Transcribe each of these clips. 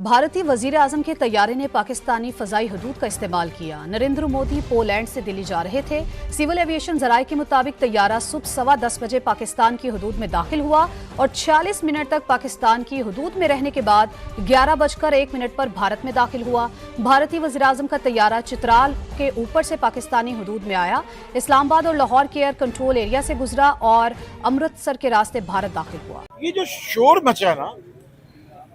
भारतीय वजीर आजम के तैयारे ने पाकिस्तानी फजाई हदूद का इस्तेमाल किया। नरेंद्र मोदी पोलैंड से दिल्ली जा रहे थे। सिविल एविएशन जराये के मुताबिक तैयारा सुबह 10:15 बजे पाकिस्तान की हदूद में दाखिल हुआ और 46 मिनट तक पाकिस्तान की हदूद में रहने के बाद 11:01 पर भारत में दाखिल हुआ। भारतीय वजीर आजम का तैयारा चित्राल के ऊपर से पाकिस्तानी हदूद में आया, इस्लामाबाद और लाहौर के एयर कंट्रोल एरिया से गुजरा और अमृतसर के रास्ते भारत दाखिल हुआ। ये जो शोर मचा ना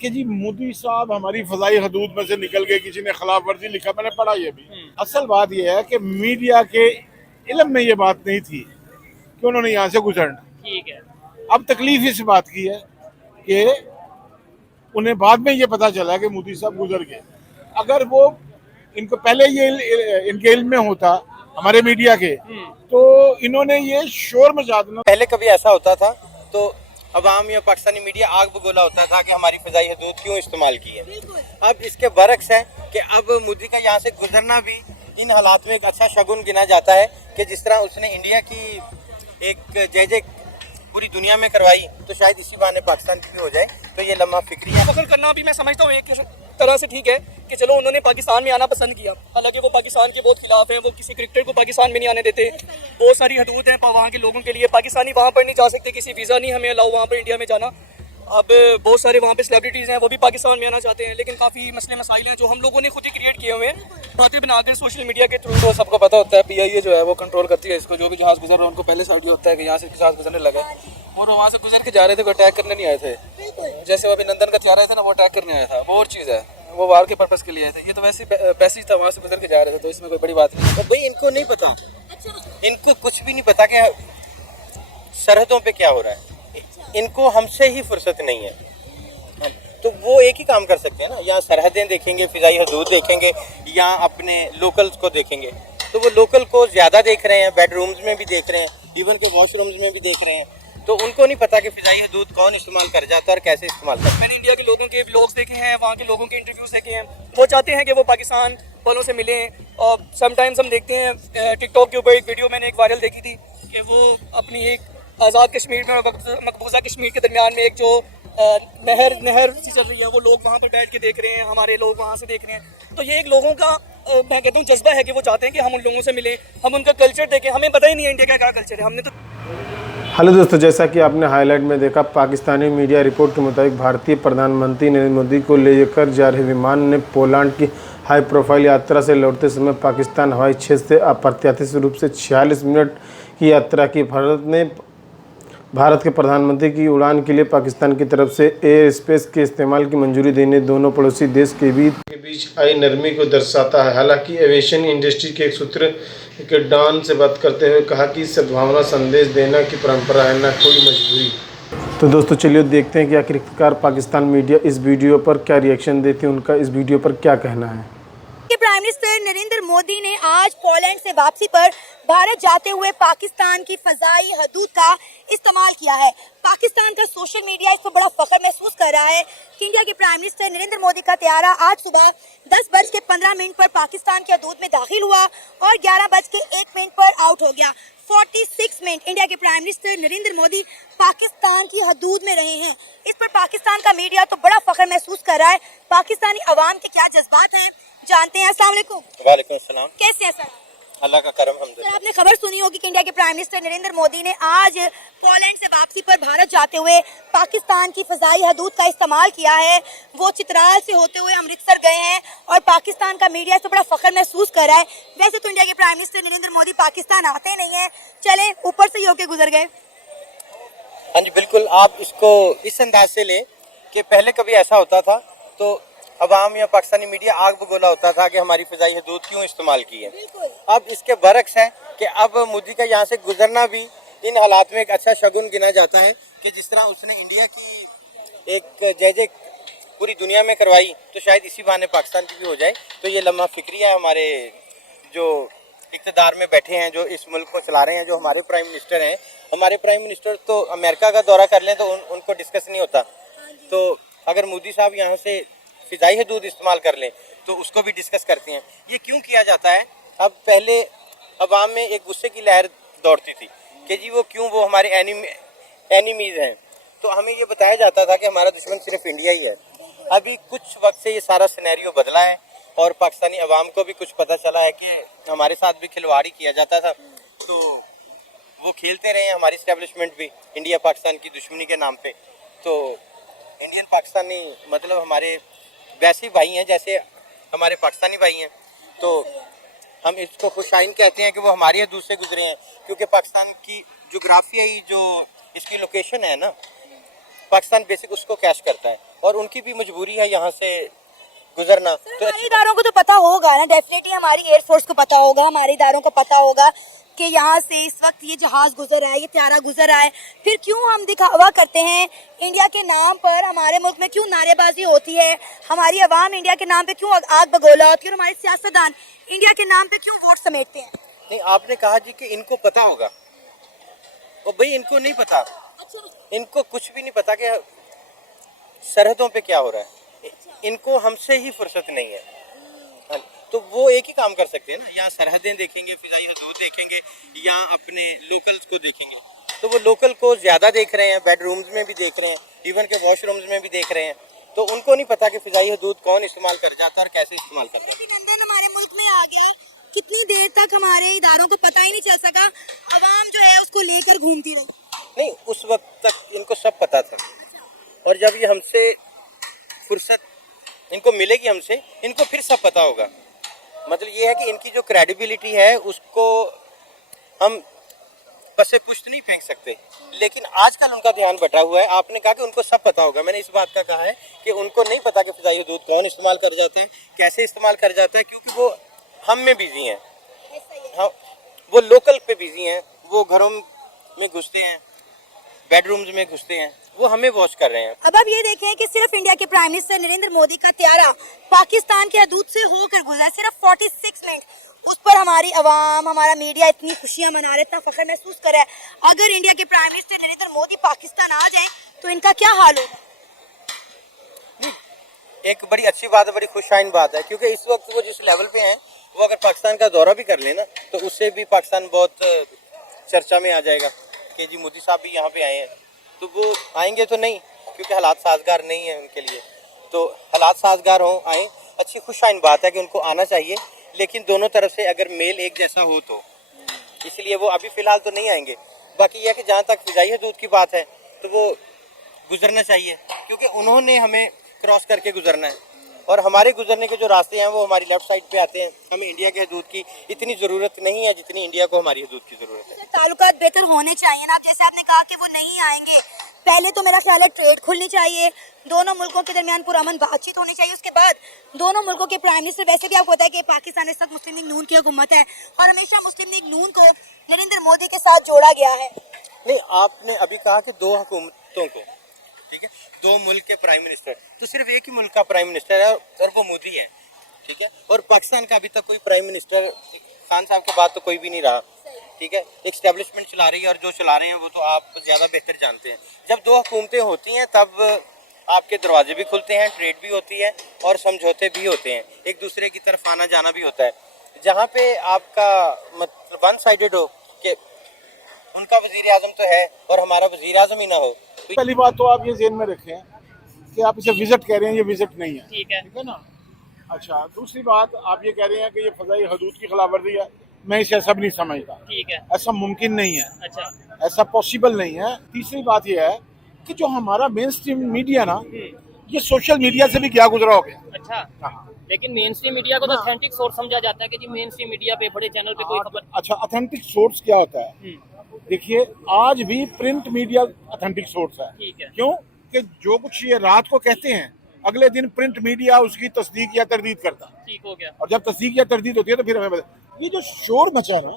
कि जी मोदी साहब हमारी फजाई हदूद में से निकल गए, किसी ने खिलाफ वर्जी लिखा, मैंने पढ़ा ये भी। असल बात ये है कि मीडिया के इल्म में ये बात नहीं थी कि उन्होंने यहाँ से गुजरना। ठीक है। अब तकलीफ इस बात की है कि उन्हें बाद में ये पता चला कि मोदी साहब गुजर गए। अगर वो इनको पहले ये इनके इल्म में होता हमारे मीडिया के, तो इन्होंने ये शोर मचा देना। पहले कभी ऐसा होता था तो अवाम या पाकिस्तानी मीडिया आग बगोला होता था कि हमारी फिजाई हदूद क्यों इस्तेमाल की है। अब इसके बरक्स है कि अब मोदी का यहाँ से गुजरना भी इन हालात में एक अच्छा शगुन गिना जाता है कि जिस तरह उसने इंडिया की एक जय पूरी दुनिया में करवाई, तो शायद इसी बहाने पाकिस्तान की भी हो जाए। तो ये लम्हा फिक्री है। फख्र करना भी मैं समझता हूँ एक तरह से ठीक है कि चलो उन्होंने पाकिस्तान में आना पसंद किया, हालांकि वो पाकिस्तान के बहुत खिलाफ हैं। वो किसी क्रिकेटर को पाकिस्तान में नहीं आने देते। बहुत सारी हदूद हैं वहाँ के लोगों के लिए, पाकिस्तानी वहाँ पर नहीं जा सकते, किसी वीज़ा नहीं हमें अलाउ वहाँ पर इंडिया में जाना। अब बहुत सारे वहाँ पे सेलिब्रिटीज़ हैं, वो भी पाकिस्तान में आना चाहते हैं, लेकिन काफ़ी मसले मसाइल हैं जो हम लोगों ने खुद ही क्रिएट किए हुए हैं, बातें बनाकर सोशल मीडिया के थ्रू। तो सबको पता होता है PIA जो है वो कंट्रोल करती है इसको। जो भी जहाज़ गुजर रहा है उनको पहले से आइडिया होता है कि यहाँ से जहाज़ गुजरने लगा है, और वो वहाँ से गुजर के जा रहे थे, वो अटैक करने नहीं आए थे। जैसे वो अभिनंदन का तैयार था ना, वो अटैक करने आया था, वो और चीज़ है, वो वार के पर्पज़ के लिए आए थे। ये तो वैसे पैसेज था, वहाँ से गुजर के जा रहे थे, तो इसमें कोई बड़ी बात नहीं। तो भाई इनको नहीं पता, इनको कुछ भी नहीं पता कि सरहदों पे क्या हो रहा है। इनको हमसे ही फुर्सत नहीं है, तो वो एक ही काम कर सकते हैं ना, या सरहदें देखेंगे, फिजाई हदूद देखेंगे, या अपने लोकल्स को देखेंगे। तो वो लोकल को ज़्यादा देख रहे हैं, बेडरूम्स में भी देख रहे हैं, इवन के वॉशरूम्स में भी देख रहे हैं। तो उनको नहीं पता कि फिजाई हदूद कौन इस्तेमाल कर जाता है और कैसे इस्तेमाल करता है। मैंने इंडिया के लोगों के व्लॉग्स देखे हैं, वहाँ के लोगों के इंटरव्यूज़ देखे हैं। वो चाहते हैं कि वो पाकिस्तान वालों से मिलें। और समटाइम्स हम देखते हैं टिकटॉक के ऊपर एक वीडियो मैंने एक वायरल देखी थी कि वो अपनी एक आज़ाद कश्मीर में और मकबूजा कश्मीर के दरमियान में एक जो नहर सी चल रही है, वो लोग वहाँ पर बैठ के देख रहे हैं, हमारे लोग वहाँ से देख रहे हैं। तो ये एक लोगों का मैं कहता हूँ जज्बा है कि वो चाहते हैं कि हम उन लोगों से मिलें, हम उनका कल्चर देखें। हमें पता ही नहीं है इंडिया का क्या कल्चर है, हमने तो। हेलो दोस्तों, जैसा कि आपने हाईलाइट में देखा, पाकिस्तानी मीडिया रिपोर्ट के मुताबिक भारतीय प्रधानमंत्री नरेंद्र मोदी को लेकर जा रहे विमान ने पोलैंड की हाई प्रोफाइल यात्रा से लौटते समय पाकिस्तान हवाई क्षेत्र से अप्रत्याशित रूप से 46 मिनट की यात्रा की। भारत के प्रधानमंत्री की उड़ान के लिए पाकिस्तान की तरफ से एयर स्पेस के इस्तेमाल की मंजूरी देने दोनों पड़ोसी देश के बीच आई नरमी को दर्शाता है। हालांकि एविएशन इंडस्ट्री के एक सूत्र के डॉन से बात करते हुए कहा कि सद्भावना संदेश देना की परंपरा है, न कोई मजबूरी। तो दोस्तों चलिए देखते हैं कि आखिरकार पाकिस्तान मीडिया इस वीडियो पर क्या रिएक्शन देती है, उनका इस वीडियो पर क्या कहना है। प्राइम मिनिस्टर नरेंद्र मोदी ने आज पोलैंड से वापसी पर भारत जाते हुए पाकिस्तान की फजाई हदूद का इस्तेमाल किया है। पाकिस्तान का सोशल मीडिया इस पर बड़ा फख्र महसूस कर रहा है कि इंडिया के प्राइम मिनिस्टर नरेंद्र मोदी का तैयारा आज सुबह 10:15 पर पाकिस्तान की हदूद में दाखिल हुआ और 11:01 पर आउट हो गया। 46 मिनट इंडिया के प्राइम मिनिस्टर नरेंद्र मोदी पाकिस्तान की हदूद में रहे हैं। इस पर पाकिस्तान का मीडिया तो बड़ा फख्र महसूस कर रहा है। पाकिस्तानी अवाम के क्या जज्बात हैं जानते हैं। अस्सलाम वालेकुम। वालेकुम अस्सलाम। कैसे हैं सर? अल्लाह का करम सर, आपने खबर सुनी होगी कि इंडिया के प्राइम मिनिस्टर नरेंद्र मोदी ने आज पोलैंड से वापसी पर भारत जाते हुए पाकिस्तान की फजाई हदूद का इस्तेमाल किया है। वो चित्राल से होते हुए अमृतसर गए हैं और पाकिस्तान का मीडिया से बड़ा फख्र महसूस कर रहा है। वैसे तो इंडिया के प्राइम मिनिस्टर नरेंद्र मोदी पाकिस्तान आते नहीं है, चले ऊपर से ही होके गुजर गए। हाँ जी बिल्कुल, आप इसको इस अंदाज से लें कि पहले कभी ऐसा होता था तो अवाम या पाकिस्तानी मीडिया आग बगोला होता था कि हमारी फिजाई हदूद क्यों इस्तेमाल की है। अब इसके बरक्स है कि अब मोदी का यहाँ से गुजरना भी इन हालात में एक अच्छा शगुन गिना जाता है कि जिस तरह उसने इंडिया की एक जय पूरी दुनिया में करवाई, तो शायद इसी बहाने पाकिस्तान की भी हो जाए। तो ये लम्हा फिक्री है हमारे जो इक़्तिदार में बैठे हैं, जो इस मुल्क को चला रहे हैं, जो हमारे प्राइम मिनिस्टर हैं। हमारे प्राइम मिनिस्टर तो अमेरिका का दौरा कर लें तो उनको डिस्कस नहीं होता, तो अगर मोदी साहब यहाँ से फिजाई हदूद इस्तेमाल कर लें तो उसको भी डिस्कस करते हैं। ये क्यों किया जाता है? अब पहले अवाम में एक गुस्से की लहर दौड़ती थी कि जी वो हमारे एनिमीज़ हैं, तो हमें ये बताया जाता था कि हमारा दुश्मन सिर्फ इंडिया ही है। अभी कुछ वक्त से ये सारा सिनेरियो बदला है और पाकिस्तानी अवाम को भी कुछ पता चला है कि हमारे साथ भी खिलवाड़ी किया जाता था, तो वो खेलते रहे हैं हमारी इस्टेब्लिशमेंट भी इंडिया पाकिस्तान की दुश्मनी के नाम पे। तो इंडियन पाकिस्तानी मतलब हमारे वैसे ही भाई हैं जैसे हमारे पाकिस्तानी भाई हैं, तो हम इसको खुशाइन कहते हैं कि वो हमारी हदूद से गुजरे हैं, क्योंकि पाकिस्तान की जोग्राफियाई जो इसकी लोकेशन है ना, पाकिस्तान बेसिक उसको कैश करता है और उनकी भी मजबूरी है यहाँ से गुजरना। तो हमारे इदारों को तो पता होगा ना, डेफिनेटली हमारी एयरफोर्स को पता होगा, हमारे इदारों को पता होगा कि यहाँ से इस वक्त ये जहाज गुजर रहा है, ये त्यारा गुजर रहा है, फिर क्यों हम दिखावा करते हैं इंडिया के नाम पर? हमारे मुल्क में क्यों नारेबाजी होती है? हमारी आवाम इंडिया के नाम पे क्यों आग बगोला होती है और हमारे सियासतदान इंडिया के नाम पे क्यों वोट समेटते हैं? नहीं, आपने कहा जी कि इनको पता होगा, और भाई इनको नहीं पता, इनको कुछ भी नहीं पता कि सरहदों पे क्या हो रहा है, इनको हमसे ही फुर्सत नहीं है। तो वो एक ही काम कर सकते हैं ना, या सरहदें देखेंगे, फिजाई हदूद देखेंगे, या अपने लोकल्स को देखेंगे। तो वो लोकल को ज़्यादा देख रहे हैं, बेडरूम्स में भी देख रहे हैं, इवन के वॉशरूम्स में भी देख रहे हैं, तो उनको नहीं पता कि फिजाई हदूद कौन इस्तेमाल कर जाता है और कैसे इस्तेमाल करता है। अभिनंदन हमारे मुल्क में आ गया, कितनी देर तक हमारे इदारों को पता ही नहीं चल सका, आवाम जो है उसको लेकर घूमती रही। नहीं, उस वक्त तक इनको सब पता था, और जब ये हमसे फुर्सत इनको मिलेगी हमसे, इनको फिर सब पता होगा। मतलब ये है कि इनकी जो क्रेडिबिलिटी है उसको हम बस से पुष्ट नहीं फेंक सकते, लेकिन आजकल उनका ध्यान बटा हुआ है। आपने कहा कि उनको सब पता होगा, मैंने इस बात का कहा है कि उनको नहीं पता कि फिजाई हदूद कौन इस्तेमाल कर जाते हैं, कैसे इस्तेमाल कर जाता है, क्योंकि वो हम में बिजी हैं, हाँ, वो लोकल पे बिजी हैं, वो घरों में घुसते हैं, बेडरूम्स में घुसते हैं, वो हमें वॉच कर रहे हैं। अब ये देखें कि सिर्फ इंडिया के प्राइम मिनिस्टर नरेंद्र मोदी का त्यारा पाकिस्तान के हदूद से होकर गुजरा, सिर्फ 46 मिनट, उस पर हमारी आवाम, हमारा मीडिया इतनी खुशियां मना रहे, इतना फख्र महसूस कर रहा है। अगर इंडिया के प्राइम मिनिस्टर नरेंद्र मोदी पाकिस्तान आ जाएं तो इनका क्या हाल होगा? एक बड़ी अच्छी बात है, बड़ी खुशाइन बात है, क्योंकि इस वक्त वो जिस लेवल पे हैं, वो अगर पाकिस्तान का दौरा भी कर लेना तो उससे भी पाकिस्तान बहुत चर्चा में आ जाएगा कि जी मोदी साहब भी यहाँ पे आए हैं। तो वो आएंगे तो नहीं, क्योंकि हालात साजगार नहीं है उनके लिए, तो हालात साजगार हों, आए, अच्छी खुशाइन बात है कि उनको आना चाहिए, लेकिन दोनों तरफ से अगर मेल एक जैसा हो तो, इसलिए वो अभी फ़िलहाल तो नहीं आएंगे। बाकी यह कि जहाँ तक फिजाई हदूद की बात है तो वो गुजरना चाहिए, क्योंकि उन्होंने हमें क्रॉस करके गुजरना है, और हमारे गुजरने के जो रास्ते हैं वो हमारी लेफ्ट साइड पे आते हैं। हमें इंडिया के हदूद की इतनी ज़रूरत नहीं है जितनी इंडिया को हमारी हदूद की ज़रूरत है। ताल्लुकात बेहतर होने चाहिए ना, जैसे आपने कहा कि वो नहीं आएंगे, पहले तो मेरा ख्याल है ट्रेड खुलनी चाहिए, दोनों मुल्कों के दरमियान पुरअमन बातचीत होनी चाहिए, उसके बाद दोनों मुल्कों के प्राइम मिनिस्टर, वैसे भी आपको पता है कि पाकिस्तान इस वक्त मुस्लिम लीग नून की हुकूमत है और हमेशा मुस्लिम लीग नून को नरेंद्र मोदी के साथ जोड़ा गया है। नहीं, आपने अभी कहा कि दो हुकूमतों को, ठीक है, दो मुल्क के प्राइम मिनिस्टर, तो सिर्फ एक ही मुल्क का प्राइम मिनिस्टर है और वो मोदी है, ठीक है, और पाकिस्तान का अभी तक कोई प्राइम मिनिस्टर खान साहब के बाद तो कोई भी नहीं रहा, ठीक है, एक एस्टेब्लिशमेंट चला रही है, और जो चला रहे हैं वो तो आप ज़्यादा बेहतर जानते हैं। जब दो हुकूमतें होती हैं तब आपके दरवाजे भी खुलते हैं, ट्रेड भी होती है और समझौते भी होते हैं, एक दूसरे की तरफ आना जाना भी होता है। जहाँ पे आपका मतलब वन साइडेड हो कि उनका वज़ीर आज़म तो है और हमारा वज़ीर आज़म ही ना हो। पहली बात तो आप ये ज़हन में रखें कि आप इसे विजिट कह रहे हैं, ये विजिट नहीं है, ठीक है ना। अच्छा, दूसरी बात आप ये कह रहे हैं कि ये फ़ज़ाई हदूद की खिलाफवर्जी है, मैं इसे ऐसा भी नहीं समझता, ठीक है, ऐसा मुमकिन नहीं है, अच्छा, ऐसा पॉसिबल नहीं है। तीसरी बात ये है कि जो हमारा मेन स्ट्रीम मीडिया ना, ये सोशल मीडिया से भी क्या गुजरा हो गया। अच्छा, लेकिन मेन स्ट्रीम मीडिया को तो ऑथेंटिक सोर्स समझा जाता है कि जी मेन स्ट्रीम मीडिया पे, बड़े चैनल पे कोई खबर। अच्छा, ऑथेंटिक सोर्स क्या होता है? देखिए, आज भी प्रिंट मीडिया ऑथेंटिक सोर्स है, ठीक है, क्यों कि जो कुछ ये रात को कहते हैं अगले दिन प्रिंट मीडिया उसकी तस्दीक या तरदीद करता, ठीक हो गया, और जब तस्दीक या तरदीद होती है तो फिर हमें ये जो शोर मचा ना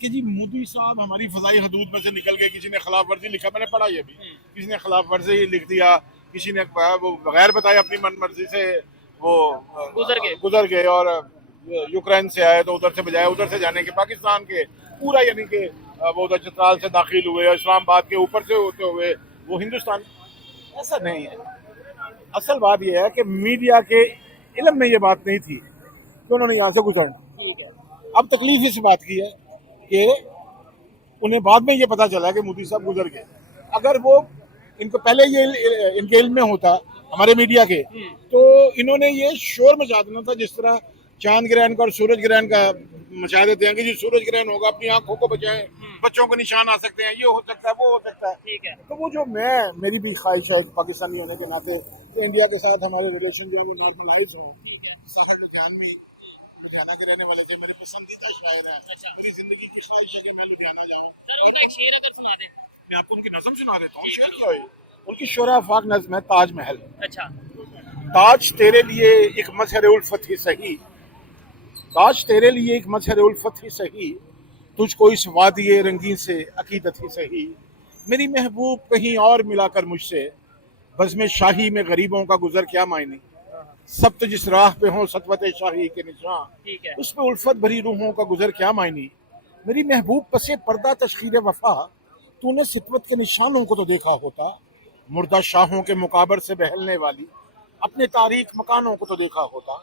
कि जी मोदी साहब हमारी फजाई हदूद में से निकल गए, किसी ने खिलाफ वर्जी लिखा, मैंने पढ़ा ये भी, किसी ने खिलाफ वर्जी लिख दिया, किसी ने वो बगैर बताए अपनी मन मर्जी से वो गुजर गए और यूक्रेन से आए तो उधर से बजाय उधर से जाने के पाकिस्तान के पूरा, यानी कि वो उधर चित्राल से दाखिल हुए, इस्लामाबाद के ऊपर से होते हुए वो हिंदुस्तान। ऐसा नहीं है। असल बात यह है कि मीडिया के इल्म में ये बात नहीं थी कि उन्होंने यहाँ से गुजरना, ठीक है। अब तकलीफ इस बात की है कि उन्हें बाद में ये पता चला कि मोदी साहब गुजर गए। अगर वो इनको पहले ये इनके इल्म में होता हमारे मीडिया के, तो इन्होंने ये शोर मचा देना था जिस तरह चांद ग्रहण का और सूरज ग्रहण का मचा देते हैं कि जी सूरज ग्रहण होगा, अपनी आंखों को बचाएं, बच्चों को निशान आ सकते हैं, ये हो सकता है, वो हो सकता है। ठीक है। तो वो जो मेरी भी ख्वाहिश है पाकिस्तानी होने के नाते कि इंडिया के साथ हमारे रिलेशन जो है वो नॉर्मलाइज हो। सागर लुधियानवी लुधियाना के रहने वाले जो मेरे पसंदीदा शायर हैं, मेरी जिंदगी की ख्वाहिश है कि मैं लुधियाना जाऊँ। सर उनका एक शेर अगर सुना दें। मैं आपको उनकी नज़म सुना देता हूँ। शेर क्या है? उनकी शोरा फाक नज़्म है ताजमहल। अच्छा। ताज तेरे लिए एक मजहर उल्फत ही सही, ताज तेरे लिए एक मजहर उल्फत ही सही, तुझको इस वादिये रंगीन से अकीदत ही सही। मेरी महबूब कहीं और मिलाकर मुझसे, बज़्म शाही में गरीबों का गुजर क्या मायने। सब तो जिस राह पे हो सतवत शाही के निशान, ठीक है। उस पे उल्फत भरी रूहों का गुजर क्या मायने। मेरी महबूब पसे पर्दा तशखीर वफा, तूने सितवत के निशानों को तो देखा होता। मुर्दा शाहों के मुकाबर से बहलने वाली अपने तारीख मकानों को तो देखा होता।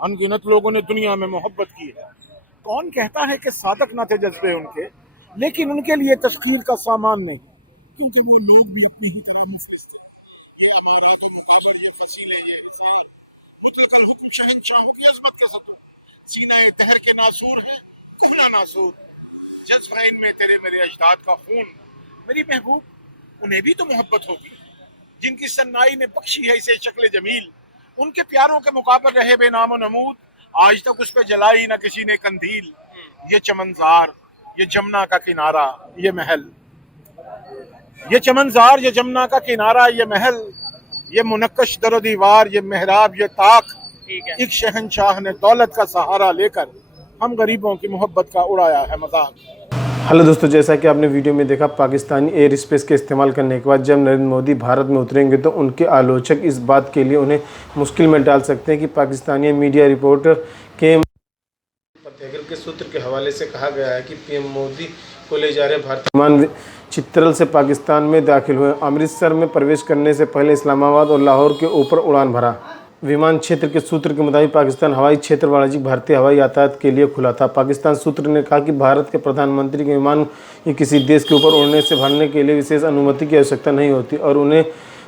अनगिनत लोगों ने दुनिया में मोहब्बत की है, कौन कहता है कि सादक ना थे जज्बे उनके, लेकिन उनके लिए तस्खीर का सामान नहीं, क्योंकि वो लोग भी अपनी ही तरह मुफलिस थे। ये हमारा जो मुकाबर, ये फसीले, ये हिसार, मुतलकल हुक्म शहंशाहों की अज़मत के सतूर, सीना तहर के नासूर है कुफला नासूर, जज्बा इनमें तेरे मेरे अजदाद का खून। मेरी महबूब उन्हें भी तो मोहब्बत होगी जिनकी सन्नाई ने बख्शी है इसे शक्ल जमील। उनके प्यारों के मुकाबर रहे बेनामो नमूद, आज तक उस पे जलाई ना किसी ने कंदील। ये चमनजार, ये जमुना का किनारा, ये महल, ये चमनजार, ये जमुना का किनारा, ये महल, ये मुनक्कश दरो दीवार, ये मेहराब, ये ताक। एक शहंशाह ने दौलत का सहारा लेकर हम गरीबों की मोहब्बत का उड़ाया है मजाक। हेलो दोस्तों, जैसा कि आपने वीडियो में देखा, पाकिस्तानी एयर स्पेस के इस्तेमाल करने के बाद जब नरेंद्र मोदी भारत में उतरेंगे तो उनके आलोचक इस बात के लिए उन्हें मुश्किल में डाल सकते हैं कि पाकिस्तानी मीडिया रिपोर्टर के के सूत्र के हवाले से कहा गया है कि पीएम मोदी को ले जा रहे भारतीय विमान चित्तरल से पाकिस्तान में दाखिल हुए। अमृतसर में प्रवेश करने से पहले इस्लामाबाद और लाहौर के ऊपर उड़ान भरा। विमान क्षेत्र के सूत्र के मुताबिक पाकिस्तान हवाई क्षेत्र वाणिज्यिक भारतीय हवाई यातायात के लिए खुला था। पाकिस्तान सूत्र ने कहा कि भारत के प्रधानमंत्री के विमान या किसी देश के ऊपर उड़ने से भरने के लिए विशेष अनुमति की आवश्यकता नहीं होती और उन्हें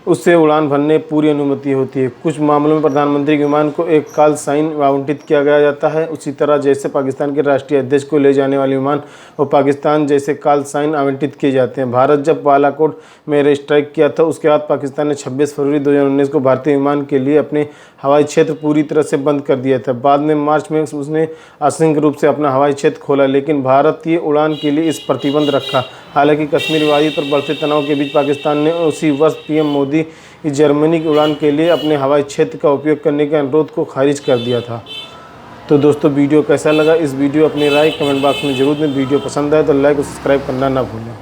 उससे उड़ान भरने पूरी अनुमति होती है। कुछ मामलों में प्रधानमंत्री के विमान को एक कॉल साइन आवंटित किया गया जाता है, उसी तरह जैसे पाकिस्तान के राष्ट्रीय अध्यक्ष को ले जाने वाले विमान और पाकिस्तान जैसे कॉल साइन आवंटित किए जाते हैं। भारत जब बालाकोट में एयर स्ट्राइक किया था उसके बाद पाकिस्तान ने 26 फरवरी 2019 को भारतीय विमान के लिए अपने हवाई क्षेत्र पूरी तरह से बंद कर दिया था। बाद में मार्च में उसने आंशिक रूप से अपना हवाई क्षेत्र खोला, लेकिन भारतीय उड़ान के लिए इस प्रतिबंध रखा। हालांकि कश्मीर वादी पर बढ़ते तनाव के बीच पाकिस्तान ने उसी वर्ष पीएम मोदी की जर्मनी की उड़ान के लिए अपने हवाई क्षेत्र का उपयोग करने के अनुरोध को खारिज कर दिया था। तो दोस्तों, वीडियो कैसा लगा? इस वीडियो अपनी राय कमेंट बॉक्स में जरूर दें। वीडियो पसंद आए तो लाइक और सब्सक्राइब करना ना भूलें।